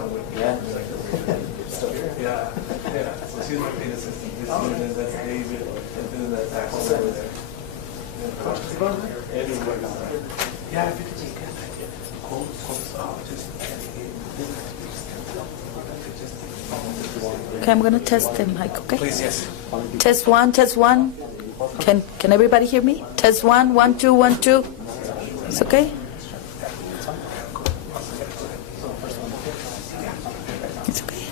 come with me. Yeah. Still here? Yeah. So she's my paid assistant this year, and that's David, and then that's Axel over there. Yeah, if you could just get that. Hold, just. Okay, I'm gonna test the mic, okay? Please, yes. Test one, test one. Can everybody hear me? Test one, 1, 2, 1, 2. It's okay? It's okay.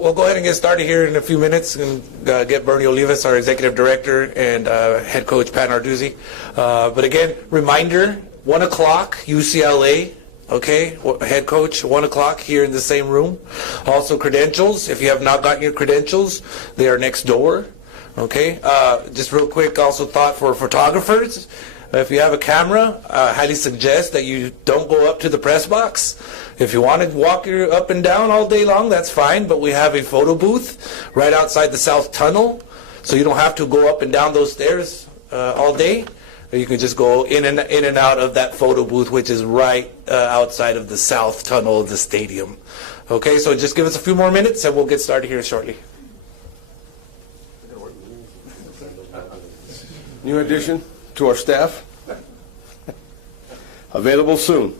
We'll go ahead and get started here in a few minutes and get Bernie Olivas, our executive director, and head coach Pat Narduzzi. But again, reminder, 1 o'clock, UCLA. Okay, head coach, 1 o'clock here in the same room. Also credentials, if you have not gotten your credentials, they are next door. Okay, just real quick, also thought for photographers, if you have a camera, I highly suggest that you don't go up to the press box. If you want to walk your up and down all day long, that's fine, but we have a photo booth right outside the south tunnel, so you don't have to go up and down those stairs all day. You can just go in and out of that photo booth, which is right outside of the south tunnel of the stadium. Okay, so just give us a few more minutes and we'll get started here shortly. New addition to our staff. Available soon.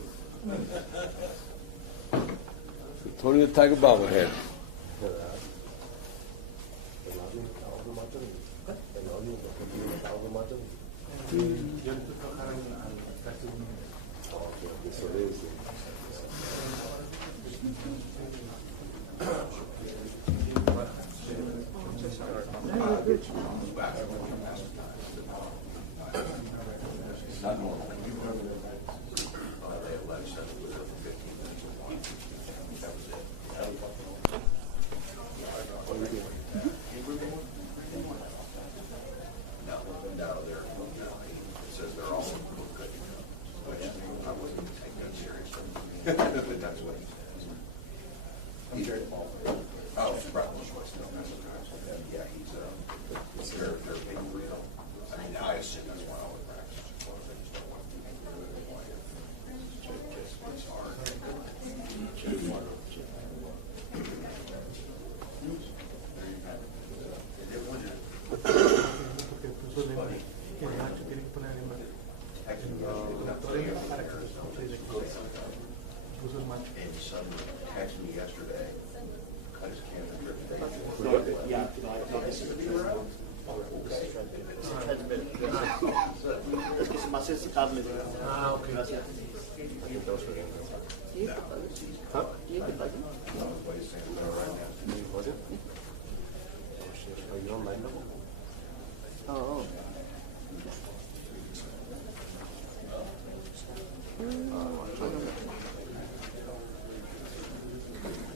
Tony the Tiger Bobblehead.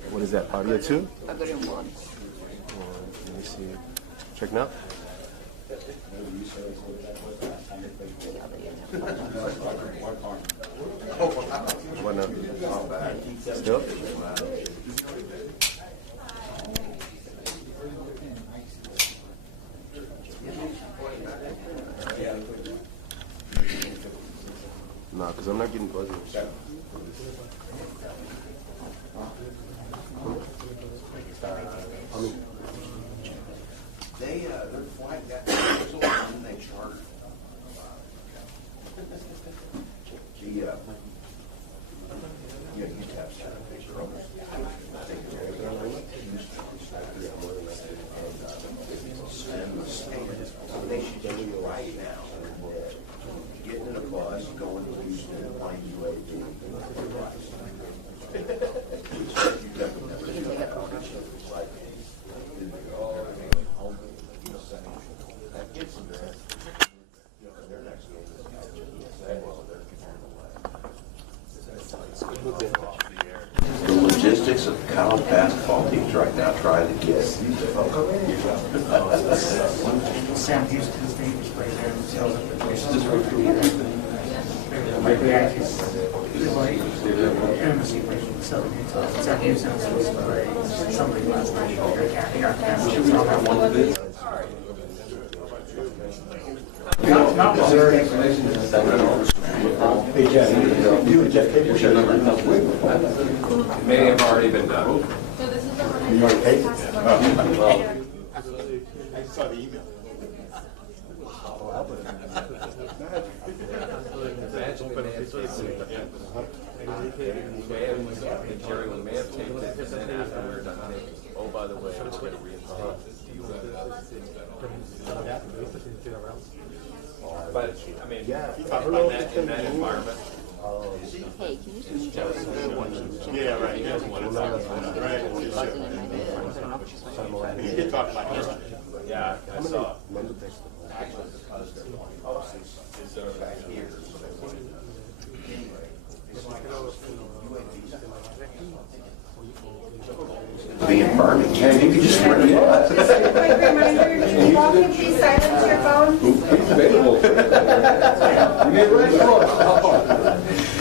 What is that, audio 2? I got it on 1. Let me see. Check now. What now? Still? No, because I'm not getting buzzy. They're flying that and then they charter. You used to have a picture of it. And they should do it right now. Getting in a bus, going to Houston, flying UAV. The logistics of college basketball teams right now trying to get Sam Houston State is right there and tells them that embassy person, Southern Utah. Sam Houston was supposed to play somebody last night. He got canceled. May have already been done. Jerry, we may have taped it, and then after we're done taping, oh, by the way, I'm going to reinstate this to you. But, I mean, in that environment. Hey, can you just check Yeah, right. You guys want to talk about it, right? You did talk about it. Yeah, I saw. Actually, because their office is back here. Being burned, man, you can just run it. Quick reminder, while you please silence your phone.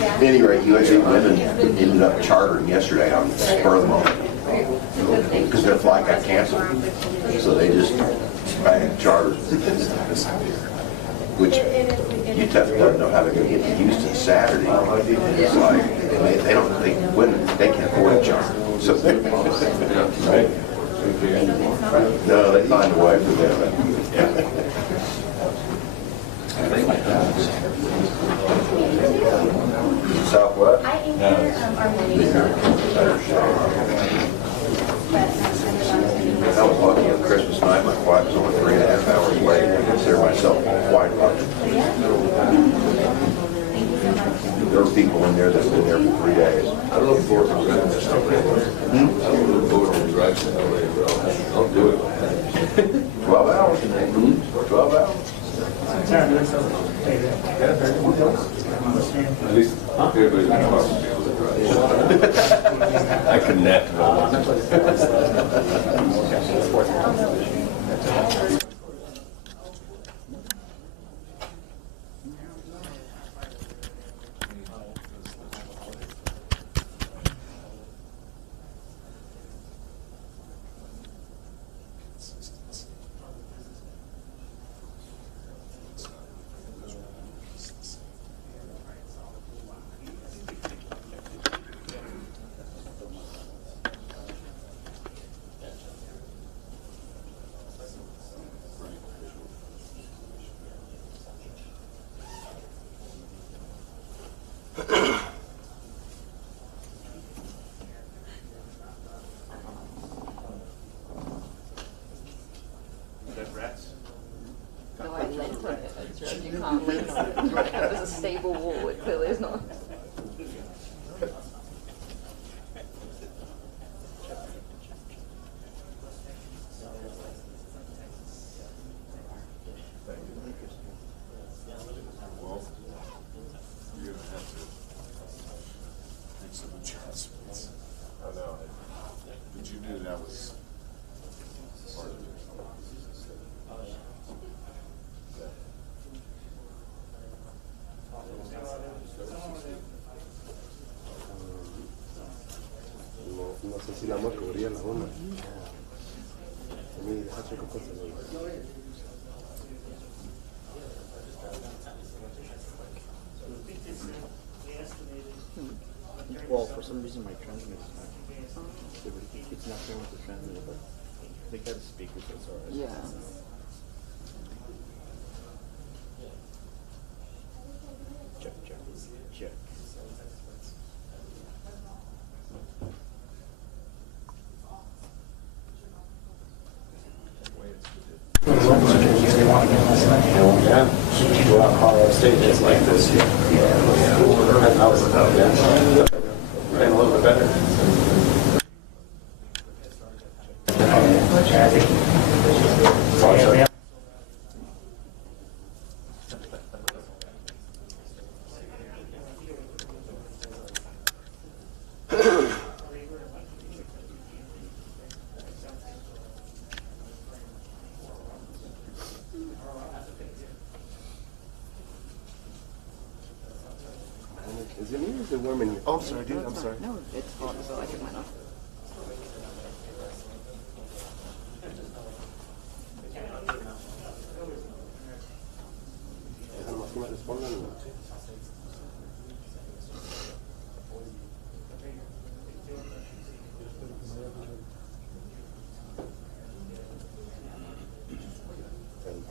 At any rate, USA Women ended up chartering yesterday on the spur of the moment because their flight got canceled. So they just chartered. Which UTEP doesn't know how they're going to get to Houston Saturday. It's like they can't afford a charter. So no, they find a way for them. Southwest? I anchor our morning. I was lucky on Christmas night. My flight was only 3.5 hours late. I consider myself quite lucky. There were people in there that's been there for 3 days. I don't look forward to driving this LA. I don't look forward to driving to LA, but I'll do it. 12 hours. 12 hours. At least everybody's going to drive. I connect. No, I leant on it. You can't lean on it. It was a stable wall. It clearly is not. No sé si la vamos a cubrir en la una. Mira, deja checo con celular. Well, for some reason my transmitter is not. It's not showing with the transmitter, but they got a speaker, so it's alright. Yeah. Check, check, check. Yeah. Go out Colorado State, it's like this. Yeah. I was playing a little bit better. Is it me or is it warm in here? Oh, I'm sorry, dude. I'm sorry. No, it's hot, so I can went off.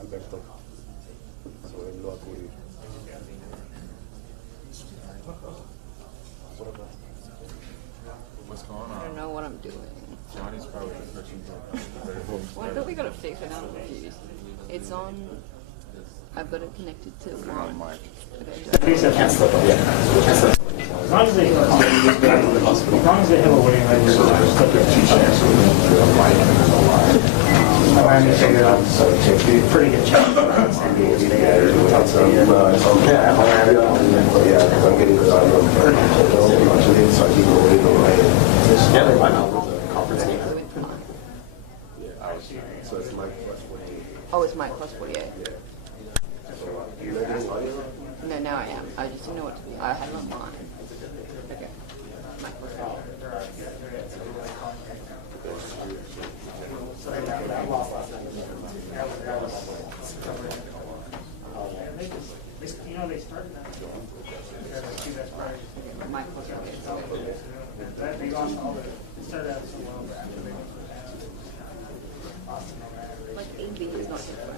Alberto, sobre él lo va a cubrir. What's going I don't on? know what I'm doing. Johnny's probably the person Why don't we gotta fix it? I'm confused. It's on. I've got it connected to one. mic. Okay, As long as they have a waiting list, I understand that pretty good chance. Yeah, they might not lose the conference game. So it's Mike plus 48. Oh, it's Mike plus 48. No, now I am. I just didn't know what to do. I had it on mine. Okay. Mike plus 48. You know, they started that. Mike plus 48. They lost all the, they started out so well, but after they went to the past. Like AB is not different.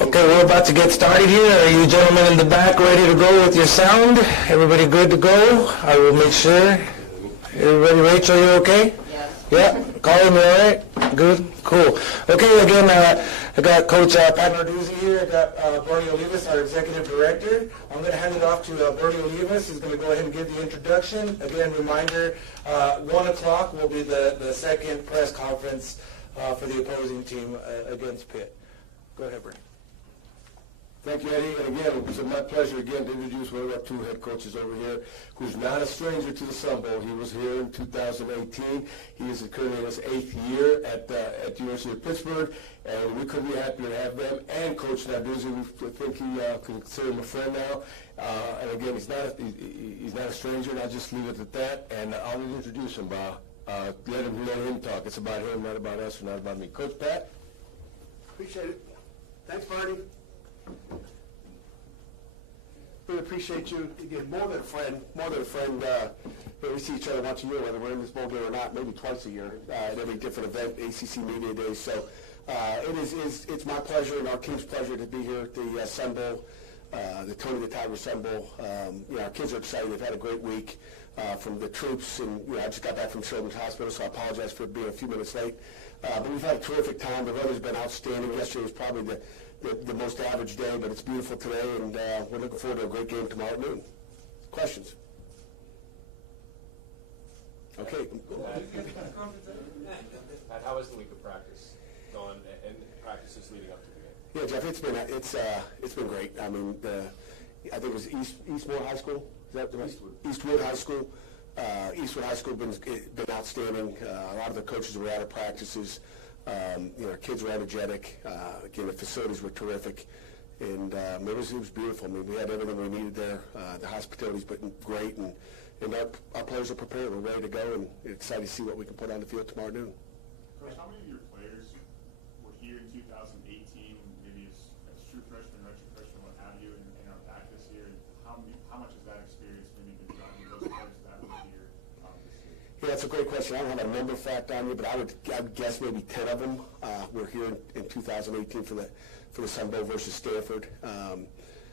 Okay, we're about to get started here. Are you gentlemen in the back ready to go with your sound? Everybody good to go? I will make sure. Everybody, Rachel, you okay? Yes. Yeah, Colin, you all right? Good, cool. Okay, again, I got Coach Pat Narduzzi here. I got Bernie Olivas, our Executive Director. I'm going to hand it off to Bernie Olivas. He's going to go ahead and give the introduction. Again, reminder, 1 o'clock will be the second press conference for the opposing team against Pitt. Go ahead, Bernie. Thank you, Eddie. And again, it's my pleasure again to introduce one of our two head coaches over here, who's not a stranger to the Sun Bowl. He was here in 2018. He is currently in his 8th year at the University of Pittsburgh, and we couldn't be happier to have them. And Coach Narduzzi, we think he can consider him a friend now. And again, he's not a stranger, and I'll just leave it at that. And I'll introduce him. Let him talk. It's about him, not about us, or not about me. Coach Pat. Appreciate it. Thanks, Marty. Really appreciate you. Again, more than a friend. We see each other once a year, whether we're in this bowl game or not, maybe twice a year at every different event, ACC Media Days. So it's my pleasure and our team's pleasure to be here at the Sun Bowl, the Tony the Tiger Sun Bowl. Our kids are excited. They've had a great week from the troops, and I just got back from Children's Hospital, so I apologize for being a few minutes late. But we've had a terrific time. The weather's been outstanding. Yesterday was probably the most average day, but it's beautiful today, and we're looking forward to a great game tomorrow at noon. Questions? Okay. How was the week of practice going and practices leading up to the game? Yeah, Jeff, it's been great. I mean, I think it was Eastwood High School. Is that right? Eastwood High School. Eastwood High School been outstanding. A lot of the coaches were out of practices. Our kids were energetic. Again, the facilities were terrific, and it was beautiful. I mean, we had everything we needed there. The hospitality's been great, and our players are prepared. We're ready to go, and excited to see what we can put on the field tomorrow noon. Coach, how many of your players were here in 2018, maybe as true freshmen, redshirt freshmen, what have you, and are back this year? And how much has that experience maybe been driving those players that were here this year? Yeah, that's a great question. I don't have a number fact on you, but I would guess maybe 10 of them were here in 2018 for the Sun Bowl versus Stanford.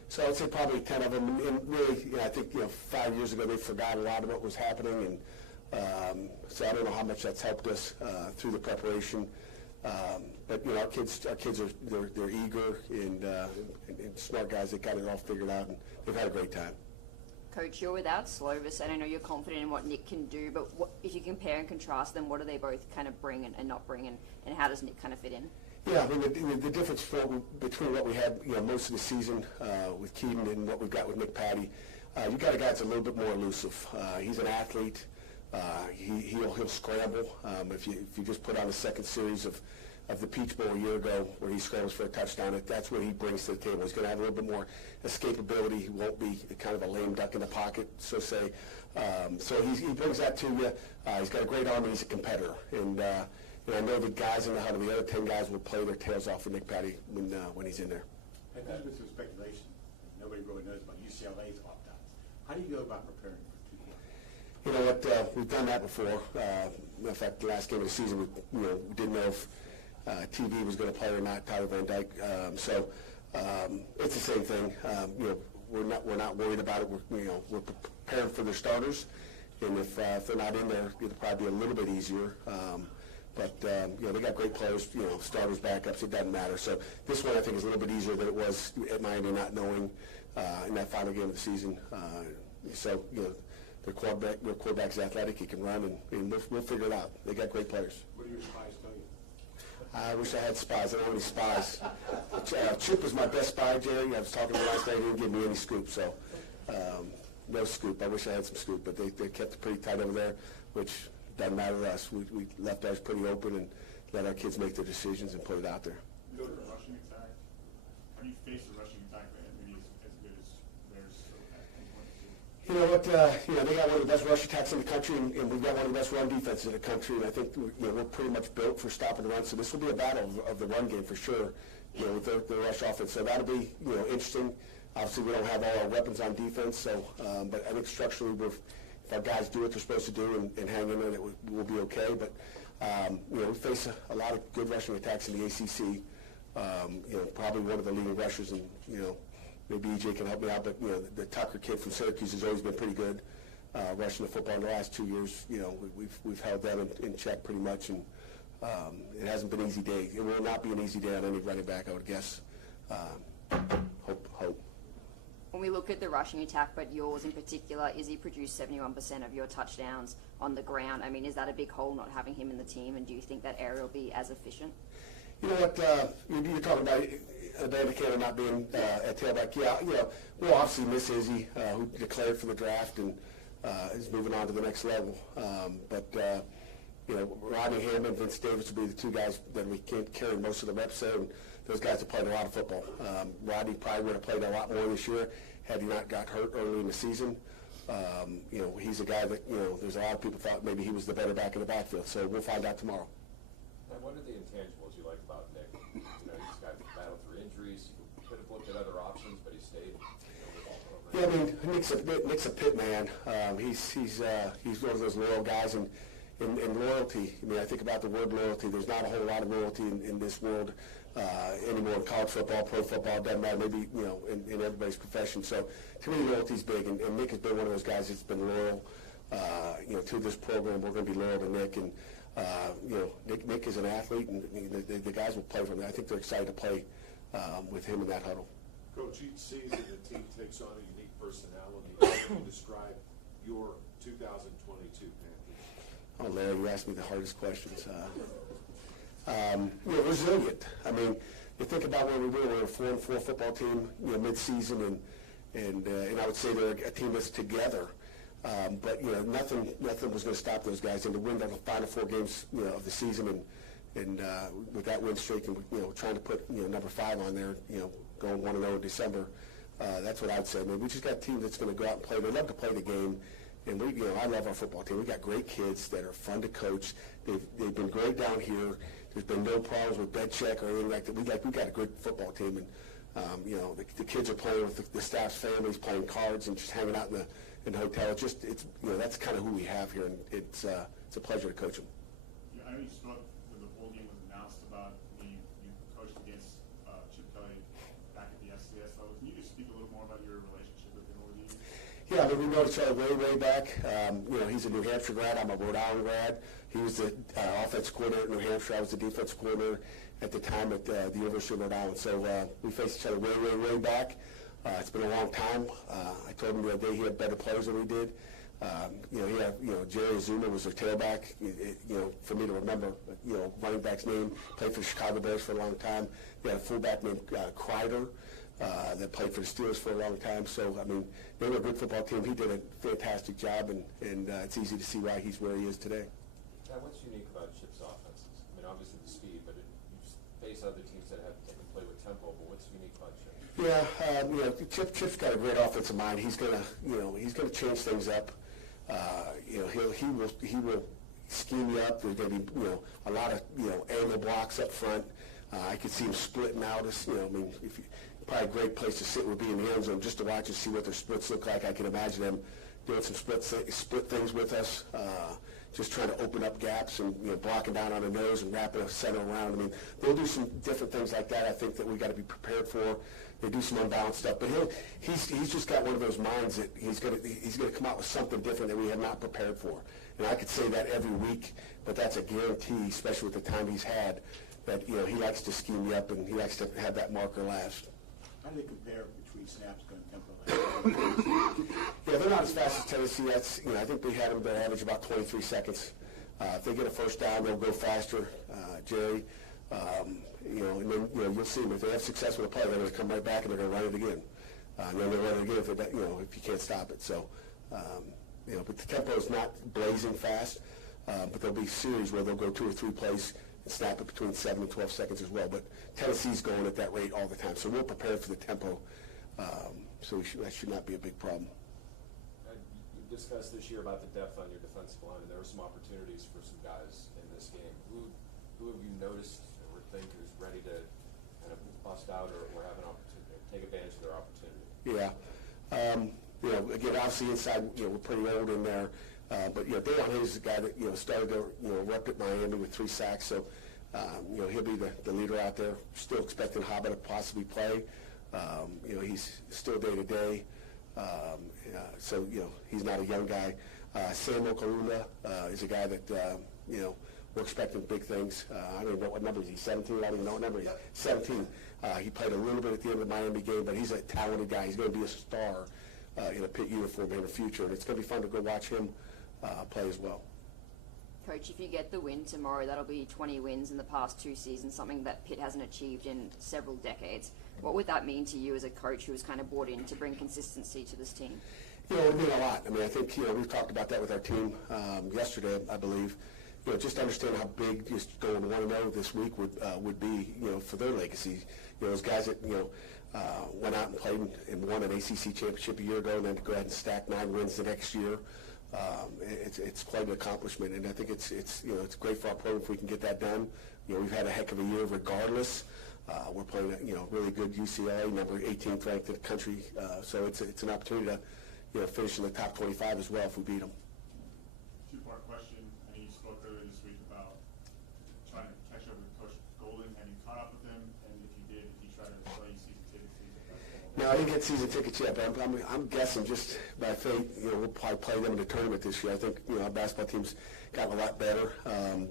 So I'd say probably 10 of them. And really, I think 5 years ago they forgot a lot of what was happening, and so I don't know how much that's helped us through the preparation. But our kids are they're eager and smart guys. They got it all figured out, and they've had a great time. Coach, you're without Slovis, and I know you're confident in what Nick can do, but if you compare and contrast them, what do they both kind of bring and not bring, and how does Nick kind of fit in? Yeah, I mean, the difference between what we had most of the season with Keaton and what we've got with Nick Patty, you got a guy that's a little bit more elusive. He's an athlete. He'll scramble. If you just put on a second series of of the Peach Bowl a year ago where he scrambles for a touchdown. That's what he brings to the table. He's going to have a little bit more escapability. He won't be kind of a lame duck in the pocket, so say. So he brings that to you. He's got a great arm, and he's a competitor. And I know the guys in the huddle, the other 10 guys, will play their tails off for Nick Patty when he's in there. And there's been some speculation. Nobody really knows about UCLA's opt-outs. How do you go about preparing for 2 You know what? We've done that before. In fact, the last game of the season, we didn't know if TV was going to play or not. Tyler Van Dyke. So it's the same thing. We're not worried about it. We're preparing for their starters, and if they're not in there, it'll probably be a little bit easier. But they got great players. Starters, backups. It doesn't matter. So this one I think is a little bit easier than it was at Miami, not knowing in that final game of the season. So their quarterback's athletic. He can run, and we'll figure it out. They got great players. What do your spies tell you? I wish I had spies. I don't have any spies. Chip was my best spy, Jerry. I was talking to him last night. He didn't give me any scoop, so no scoop. I wish I had some scoop, but they kept it pretty tight over there, which doesn't matter to us. We left ours pretty open and let our kids make their decisions and put it out there. You go to the rushing attack. Have you faced a rushing attack that maybe is as good as theirs at any point? You know what? They got one of the best rush attacks in the country, and we've got one of the best run defenses in the country. And I think we're pretty much built for stopping the run. So this will be a battle of the run game for sure. With the rush offense. So that'll be interesting. Obviously, we don't have all our weapons on defense. So, but I think structurally, if our guys do what they're supposed to do and hang in there, that we'll be okay. But we face a lot of good rushing attacks in the ACC. Probably one of the leading rushers, and maybe EJ can help me out, but the Tucker kid from Syracuse has always been pretty good rushing the football in the last 2 years. We've held them in check pretty much, and it hasn't been an easy day. It will not be an easy day on any running back, I would guess. Hope. When we look at the rushing attack, but yours in particular, Izzy produced 71% of your touchdowns on the ground. I mean, is that a big hole not having him in the team, and do you think that area will be as efficient? You know what, you're talking about Amanda Cannon not being at tailback. Yeah, we'll obviously miss Izzy, who declared for the draft and is moving on to the next level. But Rodney Hammond and Vince Davis will be the 2 guys that we can't carry most of the reps there, and those guys have played a lot of football. Rodney probably would have played a lot more this year had he not got hurt early in the season. He's a guy that, there's a lot of people thought maybe he was the better back in the backfield, so we'll find out tomorrow. And what are the intangibles you like about Nick? He's got battled through injuries. He could have looked at other options, but he stayed. Yeah, I mean, Nick's a Pitt man. He's one of those loyal guys, and loyalty. I mean, I think about the word loyalty. There's not a whole lot of loyalty in this world anymore. In college football, pro football, doesn't matter. Maybe in everybody's profession. So to me, loyalty's big, and Nick has been one of those guys that's been loyal. To this program, we're going to be loyal to Nick, and Nick is an athlete, and the guys will play for him. I think they're excited to play with him in that huddle. Coach, each season the team takes on a unique personality. How do you describe your 2022 Panthers? Oh, Larry, you asked me the hardest questions. Resilient. I mean, you think about where we were. We were a 4-4 football team, mid-season, and I would say they're a team that's together. But nothing was going to stop those guys. And to win the final 4 games, of the season, and with that win streak, and trying to put number 5 on there, going 1-0 in December, that's what I'd say. I mean, we just got a team that's going to go out and play. They love to play the game. And I love our football team. We got great kids that are fun to coach. They've been great down here. There's been no problems with bed check or anything like that. We got a good football team, and the kids are playing with the staff's families, playing cards and just hanging out in the hotel. It's that's kind of who we have here, and it's a pleasure to coach them. Yeah, I know you spoke when the bowl game was announced about you coached against Chip Kelly back at the FCS level. Can you just speak a little more about your relationship with him over the years? Yeah, we know each other way back. He's a New Hampshire grad. I'm a Rhode Island grad. He was the offensive coordinator at New Hampshire. I was the defensive coordinator at the time at the University of Rhode Island. So we faced each other way back. It's been a long time. I told him the other day he had better players than we did. Jerry Azuma was their tailback. For me to remember, running back's name, played for the Chicago Bears for a long time. They had a fullback named Kreider. That played for the Steelers for a long time. So, I mean, they were a good football team. He did a fantastic job, and it's easy to see why he's where he is today. What's unique about Chip's offenses? I mean, obviously the speed, but you've face other teams that have can play with tempo, but what's unique about Chip? Yeah, Chip's got a great offensive mind. He's gonna change things up. He will scheme you up. There's gonna be a lot of angle blocks up front. I could see him splitting out. Probably a great place to sit would be in the end zone just to watch and see what their splits look like. I can imagine them doing some split things with us, just trying to open up gaps and blocking down on the nose and wrapping a center around. They'll do some different things like that. I think that we got to be prepared for. They do some unbalanced stuff, but he's just got one of those minds that he's gonna come out with something different that we have not prepared for. And I could say that every week, but that's a guarantee, especially with the time he's had. That he likes to scheme you up and he likes to have that marker last. How do they compare between snaps going tempo? Yeah, they're not as fast as Tennessee. I think they had them their average about 23 seconds. If they get a first down, they'll go faster, Jerry. And then you'll see them. If they have success with a play, they're going to come right back and they're going to run it again. And then they'll run it again if you can't stop it. So, but the tempo is not blazing fast. But there'll be series where they'll go 2 or 3 plays and snap it between 7 and 12 seconds as well. But Tennessee's going at that rate all the time. So we're prepared for the tempo. So that should not be a big problem. You discussed this year about the depth on your defensive line, and there were some opportunities for some guys in this game. Who have you noticed or think is ready to kind of bust out or have an opportunity, take advantage of their opportunity? Yeah. Again, obviously inside, we're pretty old in there. But Deion Hayes is a guy that started to rep at Miami with 3 sacks, so he'll be the leader out there. Still expecting Haba to possibly play. He's still day to day, so he's not a young guy. Sam Okarula is a guy that we're expecting big things. I don't even know what number is he. 17? I don't even know what number he is. 17. He played a little bit at the end of the Miami game, but he's a talented guy. He's going to be a star in a Pitt uniform in the future, and it's going to be fun to go watch him play as well. Coach, if you get the win tomorrow, that'll be 20 wins in the past 2 seasons, something that Pitt hasn't achieved in several decades. What would that mean to you as a coach who was kind of bought in to bring consistency to this team? It would mean a lot. I think we've talked about that with our team yesterday, I believe. Just to understand how big just going 1-0 this week would be, for their legacy. Those guys that went out and played and won an ACC championship a year ago, and then to go ahead and stack 9 wins the next year. It's quite an accomplishment, and I think it's great for our program if we can get that done. We've had a heck of a year regardless. We're playing really good UCLA, number 18th ranked in the country, so it's an opportunity to finish in the top 25 as well if we beat them. 2-part question. I know you spoke earlier this week about trying to catch up with Coach Golden. Have you caught up with him? And if you did, did he try to sell you season tickets? No, I didn't get season tickets yet, but I'm guessing just by fate, we'll probably play them in the tournament this year. I think, our basketball team's gotten a lot better.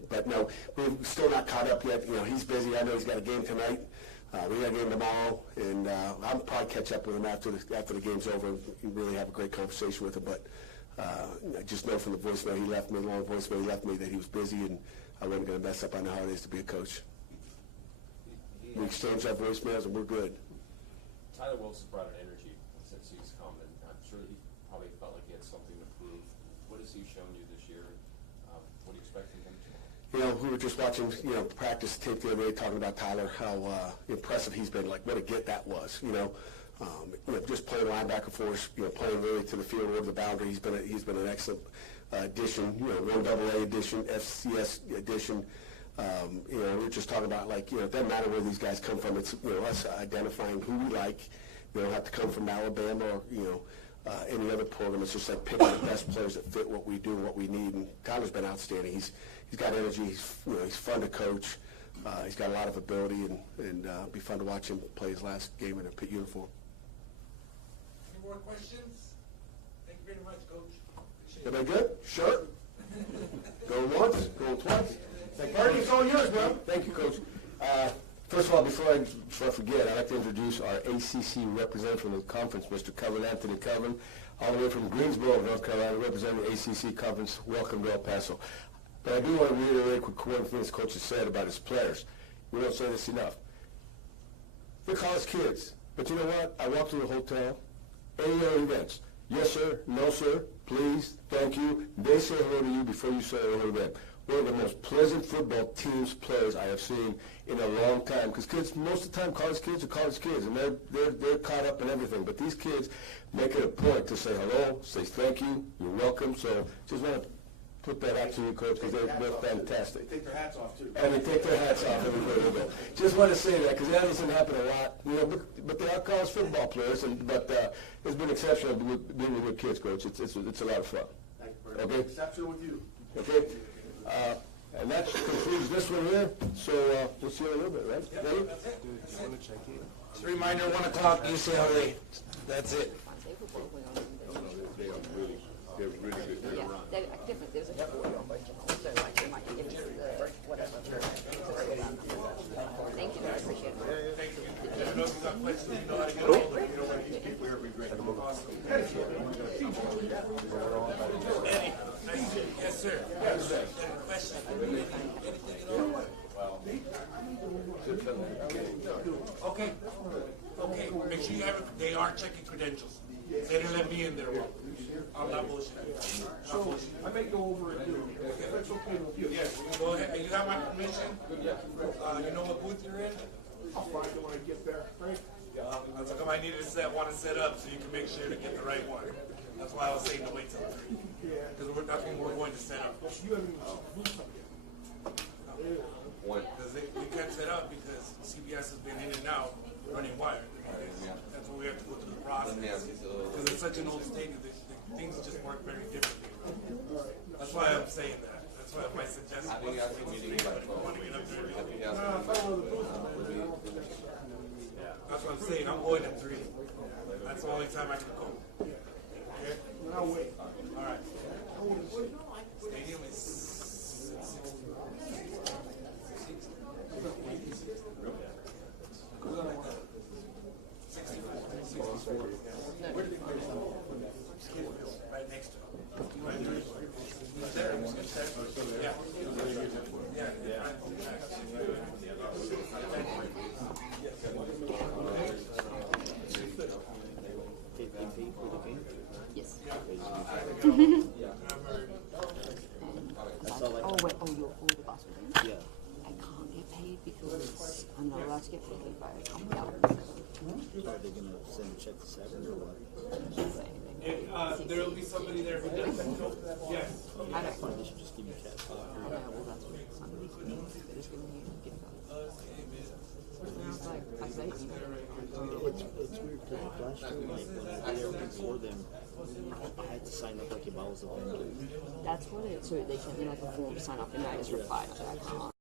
But no, we're still not caught up yet. He's busy. I know he's got a game tonight. We got a game tomorrow, and I'll probably catch up with him after the game's over and really have a great conversation with him. But I just know from the voicemail he left me, the long voicemail he left me, that he was busy, and I wasn't going to mess up on how it is to be a coach. We exchanged our voicemails, and we're good. Tyler Wilson brought an energy since he's come, and I'm sure he probably felt like he had something to prove. What has he shown you this year? What do you expect from him tomorrow? We were just watching, practice tape the other day talking about Tyler, how impressive he's been. Like, what a get that was. Just playing linebacker for us, playing really to the field over the boundary. He's been an excellent addition. 1AA addition, FCS addition. We were just talking about, it doesn't matter where these guys come from. It's, us identifying who we like. They don't have to come from Alabama or, any other program. It's just like picking the best players that fit what we do and what we need. And Tyler's been outstanding. He's got energy. He's fun to coach. He's got a lot of ability, and it'll be fun to watch him play his last game in a Pitt uniform. Any more questions? Thank you very much, Coach. Everybody good? Sure. Going once, going twice. Bernie, it's all yours, bro. Thank you, Coach. First of all, before I forget, I'd like to introduce our ACC representative from the conference, Mr. Coven, Anthony Coven, all the way from Greensboro, North Carolina, representing the ACC conference. Welcome to El Paso. But I do want to reiterate one thing this coach has said about his players. We don't say this enough. They're college kids. But you know what? I walk through a hotel, any other events. Yes, sir. No, sir. Please. Thank you. They say hello to you before you say hello to them. one of the most pleasant football teams, players I have seen in a long time. Because kids, most of the time, college kids are college kids, and they're caught up in everything. But these kids make it a point to say hello, say thank you, you're welcome. So just want to put that out to you, Coach, because they're fantastic. They take their hats off, too. And they take their hats off everywhere they go. Just want to say that, because that doesn't happen a lot. You know, but they are college football players, but it's been exceptional being with your kids, Coach. It's a lot of fun. Thank you very much. Okay? Exceptional with you. Okay? And that concludes this one here. So we'll see you in a little bit, right? Ready? Just a reminder, 1 o'clock, UCLA. That's it. They're really good. Yeah, definitely. There's a couple of originals, so like they might give us the whatever. Thank you, I appreciate it. Thank you. Let me know if you got questions. You know how to get over. You know when these people here be great. Awesome. Eddie, nice. Yes, sir. Yes, sir. Question? Anything at all? Okay. Okay. Make sure you have it. They are checking credentials. They didn't let me in there. I'm not bullshitting. I may go over and do it. If it's okay with you. Yes, go ahead. You have my permission? You know what booth you're in? I'll find it when I get there, right? That's how come I needed one to set up so you can make sure to get the right one. That's why I was saying to wait till 3. Because that's when we're going to set up. You haven't booth up yet. Because we can't set up because CBS has been in and out running wire. That's why we have to go through the process. Because it's such an old stadium, things just work very differently. That's why I'm saying that. That's why my suggestion was to go to 3, but if you want to get up there, that's what I'm saying. I'm going at 3. That's the only time I can go. Okay? I'll wait. All right. Stadium is 6. Right next to him. Right there. Yeah. Yeah. Yes. Oh, wait. Oh, you're the boss with Yeah. I can't get paid because I'm not allowed to get paid by a company. Are they going to send a check to Saturn or what? There will be somebody there who does. Yes. I don't. Fine, they should just give you cash. Well, that's what it's not. They're just giving me a gift card. And I was like, I say, It's weird because last year, like when I was there before them, I had to sign up like if I was a vendor. that's what it is. So they sent me like a form to sign up, and I just replied to that.